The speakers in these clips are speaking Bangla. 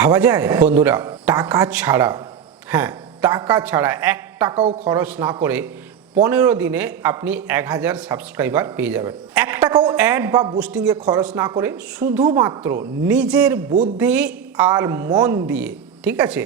ভাবা যায় বন্ধুরা, টাকা ছাড়া, হ্যাঁ টাকা ছাড়া 1 টাকাও খরচ না করে 15 দিনে আপনি 1000 সাবস্ক্রাইবার পেয়ে যাবেন। 1 টাকাও অ্যাড বা বুস্টিংয়ে খরচ না করে শুধুমাত্র নিজের বুদ্ধি আর মন দিয়ে, ঠিক আছে,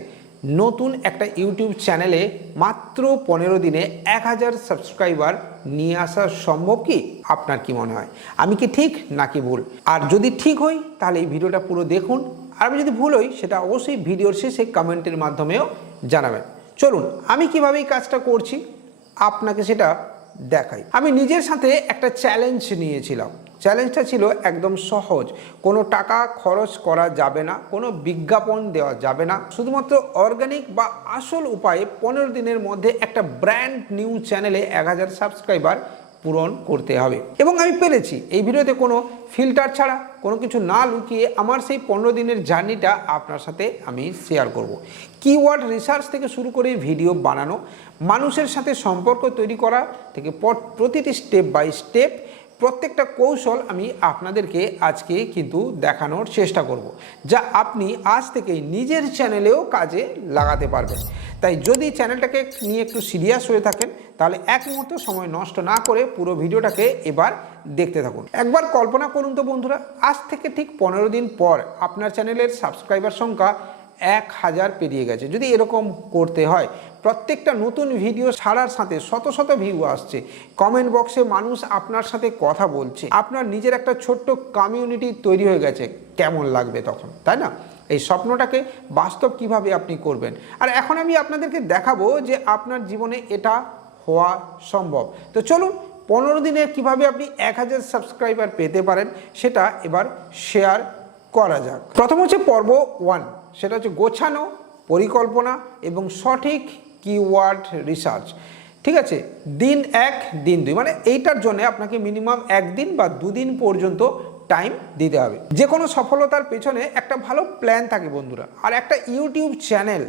নতুন একটা ইউটিউব চ্যানেলে মাত্র 15 দিনে 1000 সাবস্ক্রাইবার নিয়ে আসা সম্ভব কি? আপনার কি মনে হয়? আমি কি ঠিক নাকি ভুল? আর যদি ঠিক হই তাহলে এই ভিডিওটা পুরো দেখুন, আর আমি যদি ভুল হই সেটা অবশ্যই ভিডিওর শেষে কমেন্টের মাধ্যমেও জানাবেন। চলুন আমি কিভাবে এই কাজটা করছি আপনাকে সেটা দেখাই। আমি নিজের সাথে একটা চ্যালেঞ্জ নিয়েছিলাম। চ্যালেঞ্জটা ছিল একদম সহজ, কোনো টাকা খরচ করা যাবে না, কোনো বিজ্ঞাপন দেওয়া যাবে না, শুধুমাত্র অর্গানিক বা আসল উপায়ে 15 দিনের মধ্যে একটা ব্র্যান্ড নিউ চ্যানেলে 1000 সাবস্ক্রাইবার পূরণ করতে হবে। এবং আমি পেরেছি। এই ভিডিওতে কোনো ফিল্টার ছাড়া, কোনো কিছু না লুকিয়ে আমার সেই 15 দিনের জার্নিটা আপনার সাথে আমি শেয়ার করব। কিওয়ার্ড রিসার্চ থেকে শুরু করে ভিডিও বানানো, মানুষের সাথে সম্পর্ক তৈরি করা থেকে প্রতিটি স্টেপ বাই স্টেপ প্রত্যেকটা কৌশল আমি আপনাদেরকে আজকে কিন্তু দেখানোর চেষ্টা করব, যা আপনি আজ থেকেই নিজের চ্যানেলেও কাজে লাগাতে পারবেন। তাই যদি চ্যানেলটাকে নিয়ে একটু সিরিয়াস হয়ে থাকেন তাহলে এক মুহূর্ত সময় নষ্ট না করে পুরো ভিডিওটাকে এবার দেখতে থাকুন। একবার কল্পনা করুন তো বন্ধুরা, আজ থেকে ঠিক 15 দিন পর আপনার চ্যানেলের সাবস্ক্রাইবার সংখ্যা 1000 পেরিয়ে গেছে। যদি এরকম করতে হয়, প্রত্যেকটা নতুন ভিডিও ছাড়ার সাথে শত শত ভিউ আসছে, কমেন্ট বক্সে মানুষ আপনার সাথে কথা বলছে, আপনার নিজের একটা ছোট্ট কমিউনিটি তৈরি হয়ে গেছে, কেমন লাগবে তখন, তাই না? এই স্বপ্নটাকে বাস্তব কিভাবে আপনি করবেন, আর এখন আমি আপনাদেরকে দেখাবো যে আপনার জীবনে এটা হওয়া সম্ভব। তো চলুন 15 দিনে কিভাবে আপনি 1000 সাবস্ক্রাইবার পেতে পারেন সেটা এবার শেয়ার করা যাক। প্রথম হচ্ছে পর্ব 1, সেটা হচ্ছে গোছানো পরিকল্পনা এবং সঠিক কিওয়ার্ড রিসার্চ। ঠিক আছে, দিন 1 দিন 2, মানে এইটার জন্য আপনাকে মিনিমাম 1 দিন বা 2 দিন পর্যন্ত টাইম দিতে হবে। যে কোনো সফলতার পেছনে একটা ভালো প্ল্যান থাকে বন্ধুরা, আর একটা ইউটিউব চ্যানেল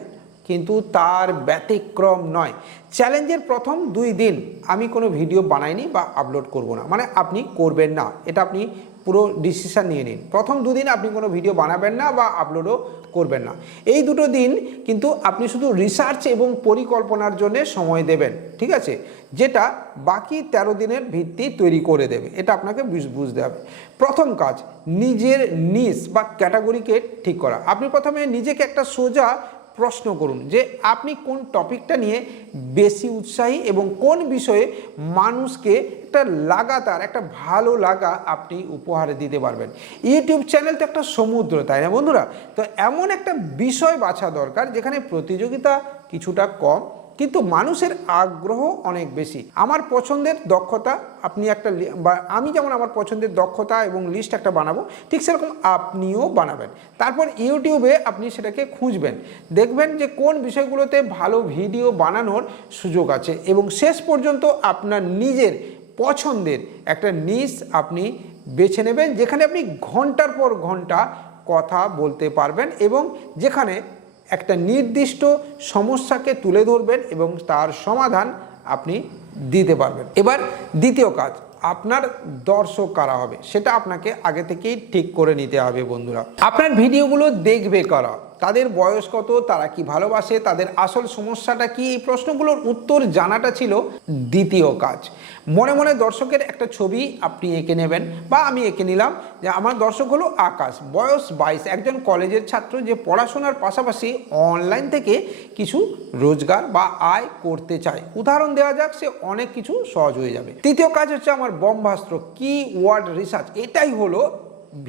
কিন্তু তার ব্যতিক্রম নয়। চ্যালেঞ্জের প্রথম 2 দিন আমি কোনো ভিডিও বানাইনি বা আপলোড করব না, মানে আপনি করবেন না, এটা আপনি পুরো ডিসিশন নিয়ে নিন। প্রথম 2 দিন আপনি কোনো ভিডিও বানাবেন না বা আপলোডও করবেন না। এই 2 দিন কিন্তু আপনি শুধু রিসার্চ এবং পরিকল্পনার জন্য সময় দেবেন, ঠিক আছে, যেটা বাকি 13 দিনের ভিত্তি তৈরি করে দেবে। এটা আপনাকে বুঝতে হবে। প্রথম কাজ, নিজের নিশ বা ক্যাটাগরিকে ঠিক করা। আপনি প্রথমে নিজেকে একটা সোজা প্রশ্ন করুন যে আপনি কোন টপিকটা নিয়ে বেশি উৎসাহী এবং কোন বিষয়ে মানুষকে একটা লাগাতার একটা ভালো লাগা আপনি উপহার দিতে পারবেন। ইউটিউব চ্যানেল তো একটা সমুদ্র, তাই না বন্ধুরা? তো এমন একটা বিষয় বাছা দরকার যেখানে প্রতিযোগিতা কিছুটা কম কিন্তু মানুষের আগ্রহ অনেক বেশি। আমার পছন্দের দক্ষতা আপনি একটা বা আমি যেমন আমার পছন্দের দক্ষতা এবং লিস্ট একটা বানাবো, ঠিক সেরকম আপনিও বানাবেন। তারপর ইউটিউবে আপনি সেটাকে খুঁজবেন, দেখবেন যে কোন বিষয়গুলোতে ভালো ভিডিও বানানোর সুযোগ আছে এবং শেষ পর্যন্ত আপনার নিজের পছন্দের একটা নিশ আপনি বেছে নেবেন, যেখানে আপনি ঘন্টার পর ঘন্টা কথা বলতে পারবেন এবং যেখানে একটা নির্দিষ্ট সমস্যাকে তুলে ধরবেন এবং তার সমাধান আপনি দিতে পারবেন। এবার দ্বিতীয় কাজ, আপনার দর্শক কারা হবে সেটা আপনাকে আগে থেকেই ঠিক করে নিতে হবে বন্ধুরা। আপনার ভিডিওগুলো দেখবে কারা, তাদের বয়স কত, তারা কি ভালোবাসে, তাদের আসল সমস্যাটা কি, এই প্রশ্নগুলোর উত্তর জানাটা ছিল দ্বিতীয় কাজ। মনে মনে দর্শকের একটা ছবি আপনি এঁকে নেবেন, বা আমি এঁকে নিলাম যে আমার দর্শক হলো আকাশ, বয়স 22, একজন কলেজের ছাত্র যে পড়াশোনার পাশাপাশি অনলাইন থেকে কিছু রোজগার বা আয় করতে চায়। উদাহরণ দেওয়া যাক, সে অনেক কিছু সহজ হয়ে যাবে। তৃতীয় কাজ হচ্ছে আমার ব্রহ্মাস্ত্র, কিওয়ার্ড রিসার্চ। এটাই হলো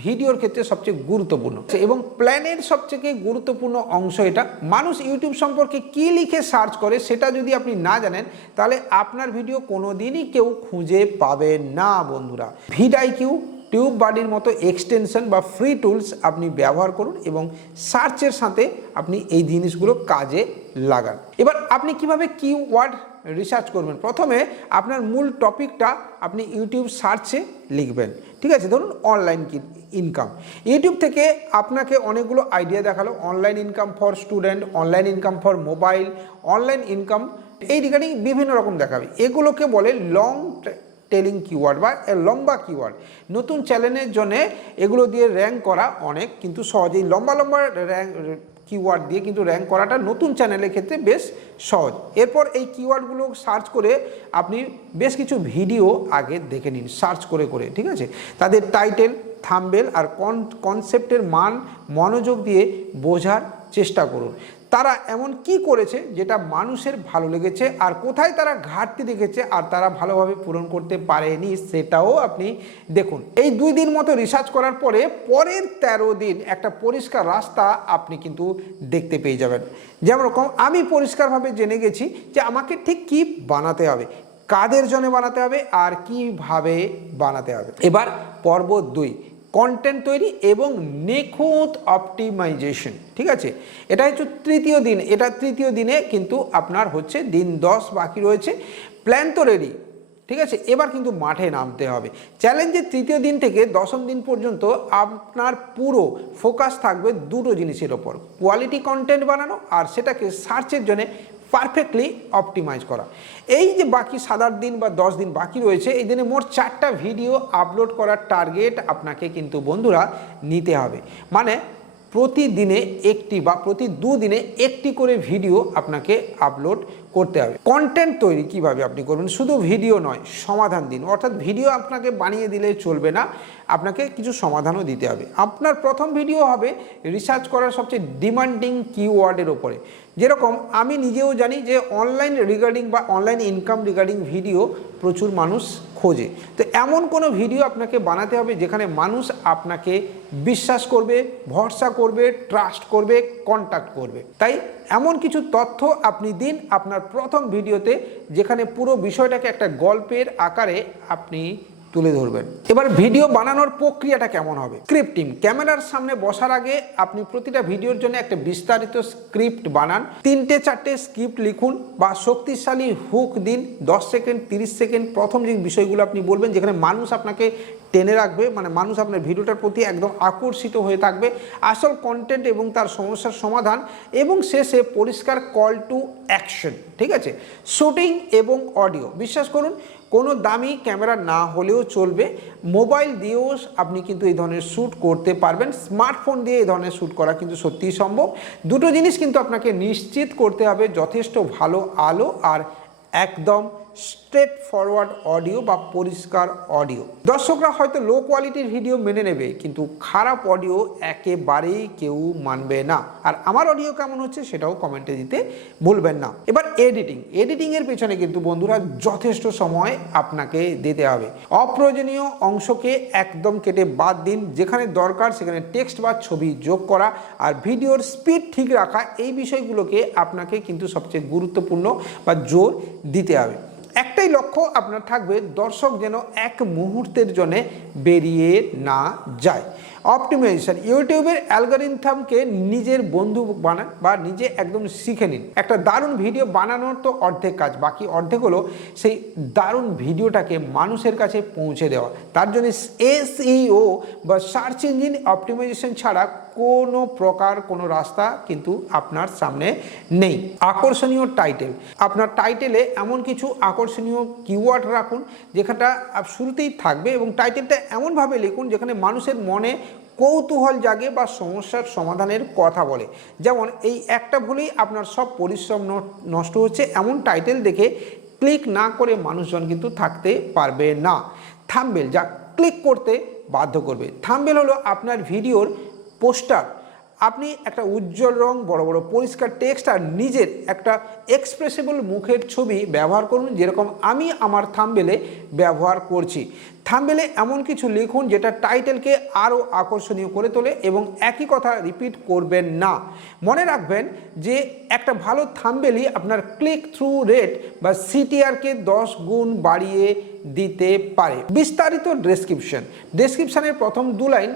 ভিডিওর ক্ষেত্রে সবচেয়ে গুরুত্বপূর্ণ এবং প্ল্যানের সবচেয়ে গুরুত্বপূর্ণ অংশ এটা। মানুষ ইউটিউব সম্পর্কে কি লিখে সার্চ করে সেটা যদি আপনি না জানেন তাহলে আপনার ভিডিও কোনোদিনই কেউ খুঁজে পাবে না বন্ধুরা। ভিডিআইকিউ, টিউব বাডির মতো এক্সটেনশন বা ফ্রি টুলস আপনি ব্যবহার করুন এবং সার্চের সাথে আপনি এই জিনিসগুলো কাজে লাগান। এবার আপনি কিভাবে কিওয়ার্ড রিসার্চ করবেন? প্রথমে আপনার মূল টপিকটা আপনি ইউটিউব সার্চে লিখবেন, ঠিক আছে। ধরুন অনলাইন ইনকাম, ইউটিউব থেকে আপনাকে অনেকগুলো আইডিয়া দেখালো, online income for student, online income for mobile, online income, এই রিগার্ডিং বিভিন্ন রকম দেখাবে। এগুলোকে বলে লং টেলিং কিওয়ার্ড বা লম্বা কিওয়ার্ড। নতুন চ্যানেলের জন্য এগুলো দিয়ে র্যাঙ্ক করা অনেক কিন্তু সহজেই লম্বা র্যাঙ্ক কিওয়ার্ড দিয়ে কিন্তু র্যাঙ্ক করাটা নতুন চ্যানেলের ক্ষেত্রে বেশ সহজ। এরপর এই কিওয়ার্ডগুলো সার্চ করে আপনি বেশ কিছু ভিডিও আগে দেখে নিন সার্চ করে করে, ঠিক আছে? তাদের টাইটেল, থাম্বনেল আর কনসেপ্টের মান মনোযোগ দিয়ে বোঝার চেষ্টা করুন। তারা এমন কি করেছে যেটা মানুষের ভালো লেগেছে আর কোথায় তারা ঘাটতি দেখেছে আর তারা ভালোভাবে পূরণ করতে পারেনি সেটাও আপনি দেখুন। এই 2 দিন মতো রিসার্চ করার পরে পরের 13 দিন একটা পরিষ্কার রাস্তা আপনি কিন্তু দেখতে পেয়ে যাবেন। যেমন আমি পরিষ্কারভাবে জেনে গেছি যে আমাকে ঠিক কি বানাতে হবে, কাদের জন্য বানাতে হবে আর কিভাবে বানাতে হবে। এবার পর্ব 2, কন্টেন্ট তৈরি এবং নিখুঁত অপটিমাইজেশন, ঠিক আছে? এটা হচ্ছে তৃতীয় দিন। এটা তৃতীয় দিনে কিন্তু আপনার হচ্ছে দিন 10 বাকি রয়েছে। প্ল্যান তো রেডি, ঠিক আছে? এবার কিন্তু মাঠে নামতে হবে। চ্যালেঞ্জের তৃতীয় দিন থেকে 10ম দিন পর্যন্ত আপনার পুরো ফোকাস থাকবে দুটো জিনিসের ওপর, কোয়ালিটি কন্টেন্ট বানানো আর সেটাকে সার্চের জন্য পারফেক্টলি অপটিমাইজ করা। এই যে বাকি 7-8 দিন বা 10 দিন বাকি রয়েছে, এই দিনে মোট 4টা ভিডিও আপলোড করার টার্গেট আপনাকে কিন্তু বন্ধুরা নিতে হবে। মানে প্রতিদিনে একটি বা প্রতি 2 দিনে একটি করে ভিডিও আপনাকে আপলোড করতে হবে। কন্টেন্ট তৈরি কিভাবে আপনি করবেন, শুধু ভিডিও নয়, সমাধান দিন। অর্থাৎ ভিডিও আপনাকে বানিয়ে দিলে চলবে না, আপনাকে কিছু সমাধানও দিতে হবে। আপনার প্রথম ভিডিও হবে রিসার্চ করার সবচেয়ে ডিমান্ডিং কিওয়ার্ডের ওপরে। যেরকম আমি নিজেও জানি যে অনলাইন রিগার্ডিং বা অনলাইন ইনকাম রিগার্ডিং ভিডিও প্রচুর মানুষ খোঁজে। তো এমন কোনো ভিডিও আপনাকে বানাতে হবে যেখানে মানুষ আপনাকে বিশ্বাস করবে, ভরসা করবে, ট্রাস্ট করবে, কন্ট্যাক্ট করবে। তাই এমন কিছু তথ্য আপনি দিন আপনার প্রথম ভিডিওতে যেখানে পুরো বিষয়টাকে একটা গল্পের আকারে আপনি তুলে ধরবেন। এবার ভিডিও বানানোর প্রক্রিয়াটা কেমন হবে? স্ক্রিপ্টিং। ক্যামেরার সামনে বসার আগে আপনি প্রতিটা ভিডিওর জন্য একটা বিস্তারিত স্ক্রিপ্ট বানান। 3-4টে স্ক্রিপ্ট লিখুন বা শক্তিশালী হুক দিন। 10 সেকেন্ড, 30 সেকেন্ড প্রথম যে বিষয়গুলো আপনি বলবেন যেখানে মানুষ আপনাকে টেনে রাখবে, মানে মানুষ আপনার ভিডিওটার প্রতি একদম আকর্ষিত হয়ে থাকবে, আসল কন্টেন্ট এবং তার সমস্যার সমাধান, এবং শেষে পরিষ্কার কল টু অ্যাকশন, ঠিক আছে? শুটিং এবং অডিও। বিশ্বাস করুন কোনো দামি ক্যামেরা না হলেও চলবে, মোবাইল দিয়েও আপনি কিন্তু এই ধরনের শ্যুট করতে পারবেন। স্মার্টফোন দিয়ে এই ধরনের শ্যুট করা কিন্তু সত্যিই সম্ভব। দুটো জিনিস কিন্তু আপনাকে নিশ্চিত করতে হবে, যথেষ্ট ভালো আলো আর একদম স্ট্রেট ফরওয়ার্ড অডিও বা পরিষ্কার অডিও। দর্শকরা হয়তো লো কোয়ালিটির ভিডিও মেনে নেবে কিন্তু খারাপ অডিও একেবারেই কেউ মানবে না। আর আমার অডিও কেমন হচ্ছে সেটাও কমেন্টে দিতে ভুলবেন না। এবার এডিটিংয়ের পেছনে কিন্তু বন্ধুরা যথেষ্ট সময় আপনাকে দিতে হবে। অপ্রয়োজনীয় অংশকে একদম কেটে বাদ দিন, যেখানে দরকার সেখানে টেক্সট বা ছবি যোগ করা আর ভিডিওর স্পিড ঠিক রাখা, এই বিষয়গুলোকে আপনাকে কিন্তু সবচেয়ে গুরুত্বপূর্ণ বা জোর দিতে হবে। একটাই লক্ষ্য আপনার থাকবে, দর্শক যেন এক মুহূর্তের জন্য বেরিয়ে না যায়। অপটিমাইজেশন। ইউটিউবের অ্যালগরিথমকে নিজের বন্ধু বানান বা নিজে একদম শিখে নিন। একটা দারুণ ভিডিও বানানোর তো অর্ধেক কাজ, বাকি অর্ধেক হলো সেই দারুণ ভিডিওটাকে মানুষের কাছে পৌঁছে দেওয়া। তার জন্য SEO বা সার্চ ইঞ্জিন অপটিমাইজেশন ছাড়া কোনো প্রকার কোনো রাস্তা কিন্তু আপনার সামনে নেই। আকর্ষণীয় টাইটেল। আপনার টাইটেলে এমন কিছু আকর্ষণীয় কিওয়ার্ড রাখুন যেখানটা শুরুতেই থাকবে এবং টাইটেলটা এমনভাবে লিখুন যেখানে মানুষের মনে কৌতূহল জাগে বা সমস্যার সমাধানের কথা বলে। যেমন এই একটা ভুলেই আপনার সব পরিশ্রম নষ্ট হচ্ছে, এমন টাইটেল দেখে ক্লিক না করে মানুষজন কিন্তু থাকতে পারবে না। থাম্বনেল, যা ক্লিক করতে বাধ্য করবে। থাম্বনেল হলো আপনার ভিডিওর পোস্টার। আপনি একটা উজ্জ্বল রং, বড় বড় পরিষ্কার টেক্সট আর নিজের একটা এক্সপ্রেসিবল মুখের ছবি ব্যবহার করুন, যেরকম আমি আমার থাম্বনেলে ব্যবহার করছি। থাম্বনেলে এমন কিছু লিখুন যেটা টাইটেলকে আরও আকর্ষণীয় করে তোলে এবং একই কথা রিপিট করবেন না। মনে রাখবেন যে একটা ভালো থাম্বনেলই আপনার ক্লিক থ্রু রেট বা CTRকে 10 গুণ বাড়িয়ে দিতে পারে। বিস্তারিত ডেসক্রিপশনের প্রথম 2 লাইন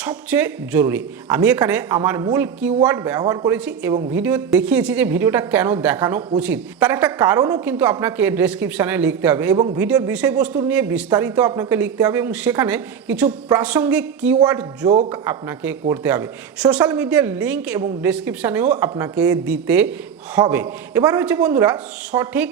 সবচেয়ে জরুরি। আমি এখানে আমার মূল কিওয়ার্ড ব্যবহার করেছি এবং ভিডিও দেখিয়েছি যে ভিডিওটা কেন দেখানো উচিত, তার একটা কারণও কিন্তু আপনাকে ডেসক্রিপশনে লিখতে হবে এবং ভিডিওর বিষয়বস্তু নিয়ে বিস্তারিত আপনাকে লিখতে হবে এবং সেখানে কিছু প্রাসঙ্গিক কিওয়ার্ড যোগ আপনাকে করতে হবে। সোশ্যাল মিডিয়ার লিঙ্ক এবং ডেসক্রিপশনেও আপনাকে দিতে হবে। এবার হচ্ছে বন্ধুরা সঠিক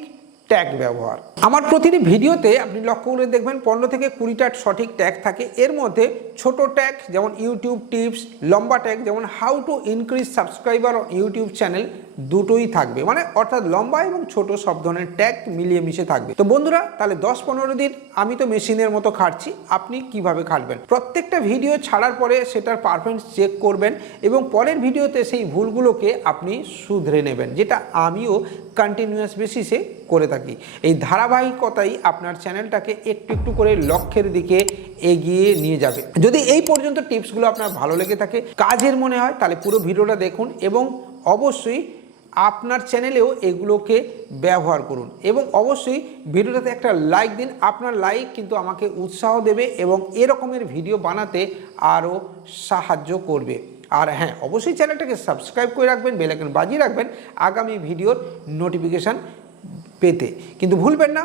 ট্যাগ ব্যবহার। আমার প্রতিটি ভিডিওতে আপনি লক্ষ্য করে দেখবেন 15 থেকে 20টা সঠিক ট্যাগ থাকে। এর মধ্যে ছোট ট্যাগ যেমন ইউটিউব টিপস, লম্বা ট্যাগ যেমন how to increase subscriber on YouTube channel, দুটোই থাকবে, মানে অর্থাৎ লম্বা এবং ছোট সব ধরনের ট্যাগ মিলিয়ে মিশে থাকবে। তো বন্ধুরা, তাহলে 10-15 দিন আমি তো মেশিনের মতো খাটছি, আপনি কিভাবে খাটবেন? প্রত্যেকটা ভিডিও ছাড়ার পরে সেটার পারফরমেন্স চেক করবেন এবং পরের ভিডিওতে সেই ভুলগুলোকে আপনি শুধরে নেবেন, যেটা আমিও কন্টিনিউয়াস বেসিসে করে থাকি। এই ধারাবাহিকতাই আপনার চ্যানেলটাকে একটু একটু করে লক্ষ্যের দিকে এগিয়ে নিয়ে যাবে। যদি এই পর্যন্ত টিপসগুলো আপনার ভালো লেগে থাকে, কাজের মনে হয়, তাহলে পুরো ভিডিওটা দেখুন এবং অবশ্যই আপনার চ্যানেলেও এগুলোকে ব্যবহার করুন এবং অবশ্যই ভিডিওটাতে একটা লাইক দিন। আপনার লাইক কিন্তু আমাকে উৎসাহ দেবে এবং এরকমের ভিডিও বানাতে আরও সাহায্য করবে। আর হ্যাঁ, অবশ্যই চ্যানেলটাকে সাবস্ক্রাইব করে রাখবেন, বেল আইকন বাজিয়ে রাখবেন আগামী ভিডিওর নোটিফিকেশান পেতে। কিন্তু ভুলবেন না,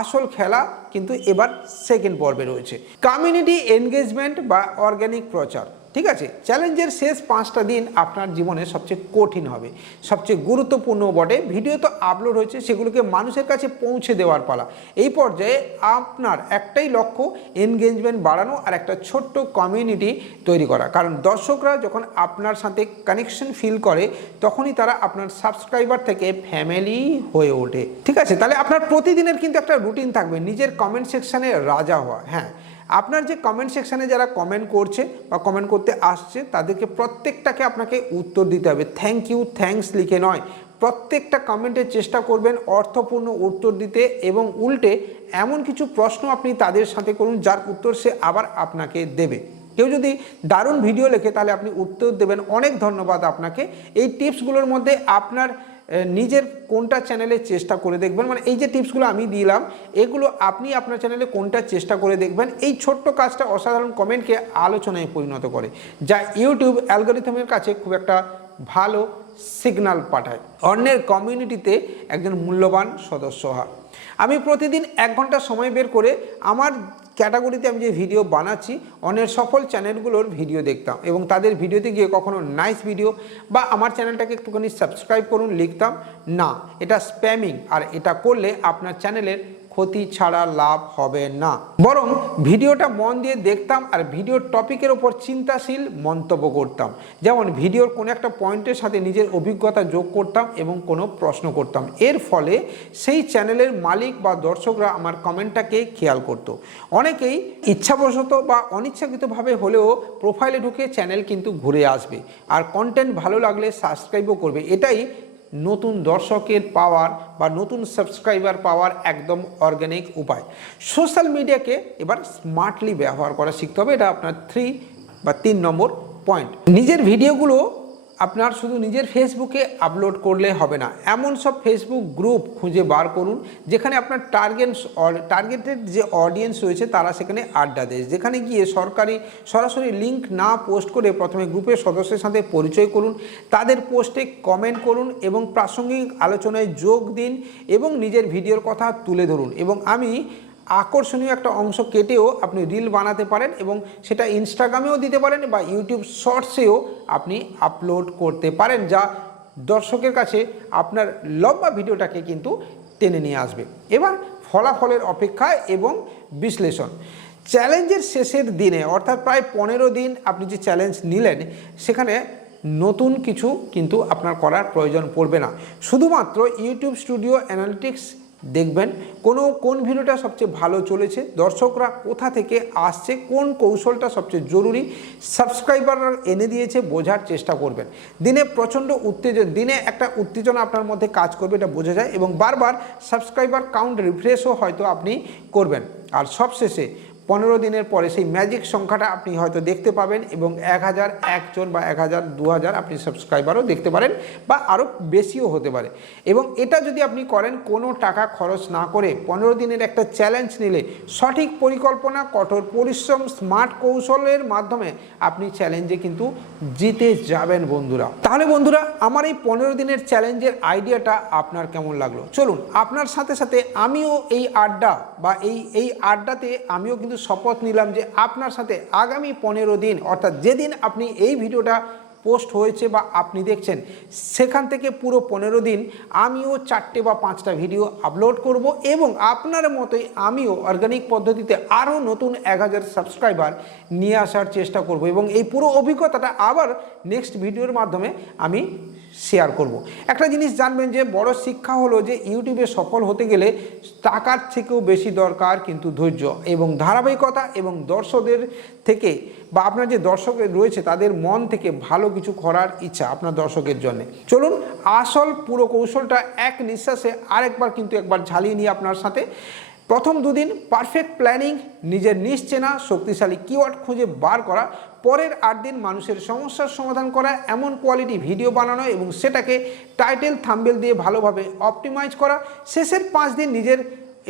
আসল খেলা কিন্তু এবার সেকেন্ড পর্বে রয়েছে, কমিউনিটি এনগেজমেন্ট বা অর্গানিক প্রচার। ঠিক আছে, চ্যালেঞ্জের শেষ 5টা দিন আপনার জীবনে সবচেয়ে কঠিন হবে, সবচেয়ে গুরুত্বপূর্ণ বটে। ভিডিও তো আপলোড হয়েছে, সেগুলোকে মানুষের কাছে পৌঁছে দেওয়ার পালা। এই পর্যায়ে আপনার একটাই লক্ষ্য, এনগেজমেন্ট বাড়ানো আর একটা ছোট্ট কমিউনিটি তৈরি করা। কারণ দর্শকরা যখন আপনার সাথে কানেকশন ফিল করে, তখনই তারা আপনার সাবস্ক্রাইবার থেকে ফ্যামিলি হয়ে ওঠে। ঠিক আছে, তাহলে আপনার প্রতিদিনের কিন্তু একটা রুটিন থাকবে, নিজের কমেন্ট সেকশানে রাজা হওয়া। হ্যাঁ, আপনার যে কমেন্ট সেকশানে যারা কমেন্ট করছে বা কমেন্ট করতে আসছে, তাদেরকে প্রত্যেকটাকে আপনাকে উত্তর দিতে হবে। থ্যাংক ইউ, থ্যাঙ্কস লিখে নয়, প্রত্যেকটা কমেন্টের চেষ্টা করবেন অর্থপূর্ণ উত্তর দিতে এবং উল্টে এমন কিছু প্রশ্ন আপনি তাদের সাথে করুন যার উত্তর সে আবার আপনাকে দেবে। কেউ যদি দারুণ ভিডিও লেখে, তাহলে আপনি উত্তর দেবেন অনেক ধন্যবাদ আপনাকে। এই টিপসগুলোর মধ্যে আপনার নিজের কোনটা চ্যানেলে চেষ্টা করে দেখবেন, মানে এই যে টিপসগুলো আমি দিলাম, এগুলো আপনি আপনার চ্যানেলে কোনটা চেষ্টা করে দেখবেন। এই ছোট্ট কাজটা অসাধারণ কমেন্টকে আলোচনায় পরিণত করে, যা ইউটিউব অ্যালগরিথমের কাছে খুব একটা ভালো সিগন্যাল পাঠায়। অন্যের কমিউনিটিতে একজন মূল্যবান সদস্য হওয়া। আমি প্রতিদিন 1 ঘন্টা সময় বের করে আমার ক্যাটাগরিতে আমি যে ভিডিও বানাচ্ছি, অন্যের সফল চ্যানেলগুলোর ভিডিও দেখতাম এবং তাদের ভিডিওতে গিয়ে কখনো নাইস ভিডিও বা আমার চ্যানেলটাকে একটুখানি সাবস্ক্রাইব করুন লিখতাম না। এটা স্প্যামিং, আর এটা করলে আপনার চ্যানেলের ক্ষতি ছাড়া লাভ হবে না। বরং ভিডিওটা মন দিয়ে দেখতাম আর ভিডিওর টপিকের ওপর চিন্তাশীল মন্তব্য করতাম। যেমন ভিডিওর কোনো একটা পয়েন্টের সাথে নিজের অভিজ্ঞতা যোগ করতাম এবং কোনো প্রশ্ন করতাম। এর ফলে সেই চ্যানেলের মালিক বা দর্শকরা আমার কমেন্টটাকে খেয়াল করতো। অনেকেই ইচ্ছাবশত বা অনিচ্ছাকৃতভাবে হলেও প্রোফাইলে ঢুকে চ্যানেল কিন্তু ঘুরে আসবে আর কন্টেন্ট ভালো লাগলে সাবস্ক্রাইবও করবে। এটাই নতুন দর্শকের পাওয়ার বা নতুন সাবস্ক্রাইবার পাওয়ার একদম অর্গানিক উপায়। সোশ্যাল মিডিয়াকে এবার স্মার্টলি ব্যবহার করা শিখতে হবে। এটা আপনার 3 নম্বর পয়েন্ট। নিজের ভিডিওগুলো আপনার শুধু নিজের ফেসবুকে আপলোড করলে হবে না, এমন সব ফেসবুক গ্রুপ খুঁজে বার করুন যেখানে আপনার টার্গেটেড যে অডিয়েন্স রয়েছে তারা সেখানে আড্ডা দেয়, যেখানে গিয়ে সরাসরি লিঙ্ক না পোস্ট করে প্রথমে গ্রুপের সদস্যের সাথে পরিচয় করুন, তাদের পোস্টে কমেন্ট করুন এবং প্রাসঙ্গিক আলোচনায় যোগ দিন এবং নিজের ভিডিওর কথা তুলে ধরুন। এবং আকর্ষণীয় একটা অংশ কেটেও আপনি রিল বানাতে পারেন এবং সেটা ইনস্টাগ্রামেও দিতে পারেন বা ইউটিউব শর্টসেও আপনি আপলোড করতে পারেন, যা দর্শকের কাছে আপনার লম্বা ভিডিওটাকে কিন্তু টেনে নিয়ে আসবে। এবার ফলাফলের অপেক্ষা এবং বিশ্লেষণ। চ্যালেঞ্জের শেষের দিনে, অর্থাৎ প্রায় 15 দিন আপনি যে চ্যালেঞ্জ নিলেন, সেখানে নতুন কিছু কিন্তু আপনার করার প্রয়োজন পড়বে না। শুধুমাত্র ইউটিউব স্টুডিও অ্যানালিটিক্স দেখবেন কোন ভিডিওটা সবচেয়ে ভালো চলেছে, দর্শকরা কোথা থেকে আসছে, কোন কৌশলটা সবচেয়ে জরুরি, সাবস্ক্রাইবাররা এনে দিয়েছে বোঝার চেষ্টা করবেন। দিনে একটা উত্তেজনা আপনার মধ্যে কাজ করবে, এটা বোঝা যায় এবং বারবার সাবস্ক্রাইবার কাউন্ট রিফ্রেশও হয়তো আপনি করবেন। আর সবশেষে 15 দিনের পরে সেই ম্যাজিক সংখ্যাটা আপনি হয়তো দেখতে পাবেন এবং 1001 জন বা 1000, 2000 আপনি সাবস্ক্রাইবারও দেখতে পারেন বা আরও বেশিও হতে পারে। এবং এটা যদি আপনি করেন কোনো টাকা খরচ না করে, 15 দিনের একটা চ্যালেঞ্জ নিলে সঠিক পরিকল্পনা, কঠোর পরিশ্রম, স্মার্ট কৌশলের মাধ্যমে আপনি চ্যালেঞ্জে কিন্তু জিতে যাবেন বন্ধুরা। তাহলে বন্ধুরা, আমার এই 15 দিনের চ্যালেঞ্জের আইডিয়াটা আপনার কেমন লাগলো? চলুন আপনার সাথে সাথে আমিও এই আড্ডা বা এই আড্ডাতে আমিও কিন্তু শপথ নিলাম যে আপনার সাথে আগামী 15 দিন, অর্থাৎ যেদিন আপনি এই ভিডিওটা পোস্ট হয়েছে বা আপনি দেখছেন, সেখান থেকে পুরো 15 দিন আমিও 4টে বা 5টা ভিডিও আপলোড করব এবং আপনার মতোই আমিও অর্গানিক পদ্ধতিতে আরও নতুন 1000 সাবস্ক্রাইবার নিয়ে আসার চেষ্টা করব এবং এই পুরো অভিজ্ঞতাটা আবার নেক্সট ভিডিওর মাধ্যমে আমি শেয়ার করব। একটা জিনিস জানবেন যে বড় শিক্ষা হলো যে ইউটিউবে সফল হতে গেলে টাকার থেকেও বেশি দরকার কিন্তু ধৈর্য এবং ধারাবাহিকতা এবং দর্শকদের থেকে বা আপনার যে দর্শক রয়েছে তাদের মন থেকে ভালো কিছু করার ইচ্ছা আপনার দর্শকের জন্য। চলুন আসল পুরো কৌশলটা এক নিঃশ্বাসে আরেকবার কিন্তু একবার ঝালিয়ে নিয়ে আপনার সাথে। প্রথম 2 দিন পারফেক্ট প্ল্যানিং, নিজের নিশ্চেনা শক্তিশালী কিওয়ার্ড খুঁজে বার করা, পরের 8 দিন মানুষের সমস্যার সমাধান করা, এমন কোয়ালিটি ভিডিও বানানো এবং সেটাকে টাইটেল থাম্বনেল দিয়ে ভালোভাবে অপটিমাইজ করা, শেষের 5 দিন নিজের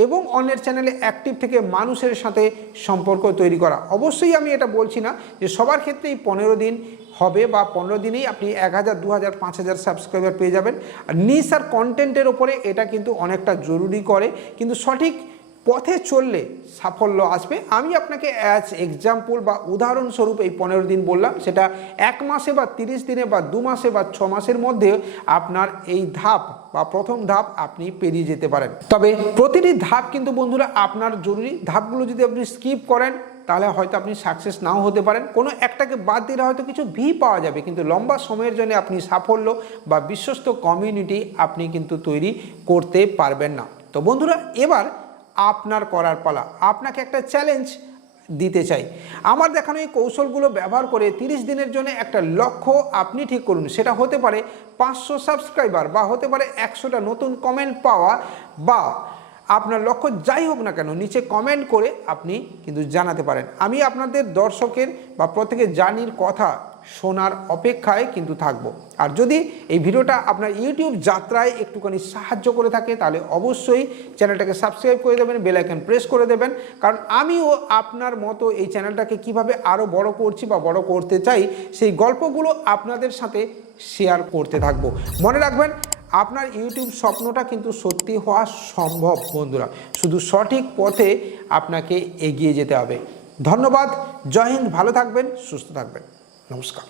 এবং অন্যের চ্যানেলে অ্যাক্টিভ থেকে মানুষের সাথে সম্পর্ক তৈরি করা। অবশ্যই আমি এটা বলছি না যে সবার ক্ষেত্রেই 15 দিন হবে বা 15 দিনেই আপনি 1000, 2000, 5000 সাবস্ক্রাইবার পেয়ে যাবেন। আর নিশ আর কন্টেন্টের ওপরে এটা কিন্তু অনেকটা জরুরি করে, কিন্তু সঠিক পথে চললে সাফল্য আসবে। আমি আপনাকে অ্যাজ এক্সাম্পল বা উদাহরণস্বরূপ এই 15 দিন বললাম, সেটা 1 মাসে বা 30 দিনে বা 2 মাসে বা 6 মাসের মধ্যে আপনার এই ধাপ বা প্রথম ধাপ আপনি পেরিয়ে যেতে পারেন। তবে প্রতিটি ধাপ কিন্তু বন্ধুরা আপনার জরুরি। ধাপগুলো যদি আপনি স্কিপ করেন তাহলে হয়তো আপনি সাকসেস নাও হতে পারেন, কোনো একটাকে বাদ দিলে হয়তো কিছু ভি পাওয়া যাবে, কিন্তু লম্বা সময়ের জন্য আপনি সাফল্য বা বিশ্বস্ত কমিউনিটি আপনি কিন্তু তৈরি করতে পারবেন না। তো বন্ধুরা এবার আপনার করার পালা। আপনাকে একটা চ্যালেঞ্জ দিতে চাই। আমার দেখানো এই কৌশলগুলো ব্যবহার করে 30 দিনের জন্য একটা লক্ষ্য আপনি ঠিক করুন। সেটা হতে পারে 500 সাবস্ক্রাইবার বা হতে পারে 100টা নতুন কমেন্ট পাওয়া, বা আপনার লক্ষ্য যাই হোক না কেন নিচে কমেন্ট করে আপনি কিন্তু জানাতে পারেন। আমি আপনাদের দর্শকের বা প্রত্যেকের জার্নির কথা শোনার অপেক্ষায় কিন্তু থাকবো। আর যদি এই ভিডিওটা আপনার ইউটিউব যাত্রায় একটুখানি সাহায্য করে থাকে তাহলে অবশ্যই চ্যানেলটাকে সাবস্ক্রাইব করে দেবেন, বেল আইকন প্রেস করে দেবেন, কারণ আমিও আপনার মতো এই চ্যানেলটাকে কিভাবে আরও বড় করছি বা বড় করতে চাই সেই গল্পগুলো আপনাদের সাথে শেয়ার করতে থাকবো। মনে রাখবেন আপনার ইউটিউব স্বপ্নটা কিন্তু সত্যি হওয়া সম্ভব বন্ধুরা, শুধু সঠিক পথে আপনাকে এগিয়ে যেতে হবে। ধন্যবাদ, জয় হিন্দ, ভালো থাকবেন, সুস্থ থাকবেন, নমস্কার।